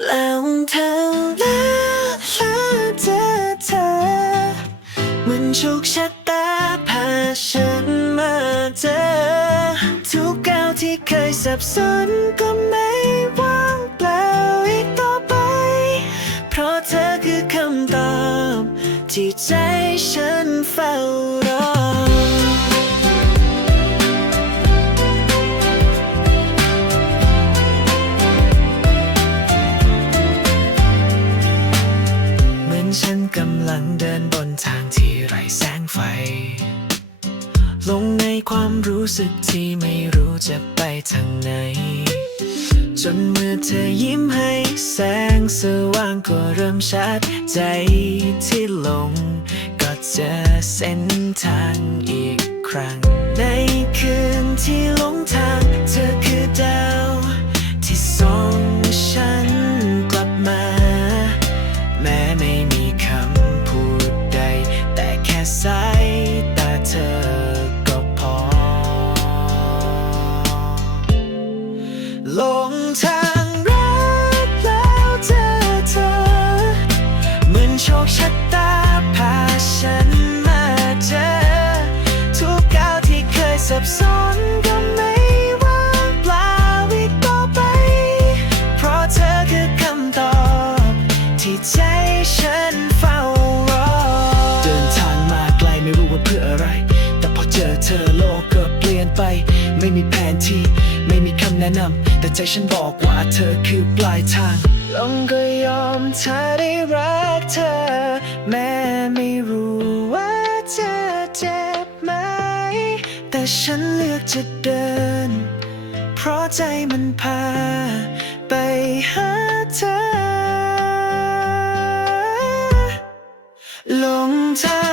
แล้วเธอแล้วเธอเธอมันโชคชะตาพาฉันมาเจอ ทุกก้าวที่เคยสับสนก็ไม่ว่างเปล่าอีกต่อไป เพราะเธอคือคำตอบ ที่ใจฉันเฝ้ารอ กำลังเดินบนทางที่ไร้แสงไฟ ลงในความรู้สึกที่ไม่รู้จะไปทางไหน จนเมื่อเธอยิ้มให้แสงสว่างก็เริ่มชัดใจที่หลง ก็เจอเส้นทางอีกครั้ง ในคืนที่หลงทาง คชะตาพาฉันมาเจอ ทุกก้าวที่เคยสับสนก็ไม่ว่างเปล่าอีกต่อไป เพราะเธอคือคำตอบ ที่ใจฉันเฝ้ารอ เดินทางมาไกลไม่รู้ว่าเพื่ออะไร แต่พอเจอเธอโลกก็เปลี่ยนไป ไม่มีแผนที่ ไม่มีคำแนะนำ แต่ใจฉันบอกว่าเธอคือปลายทางลองก็ยอมถ้าได้รักเธอ เจ็บไหม แต่ฉันเลือกจะเดิน เพราะใจมันพา ไปหาเธอ ลงทาง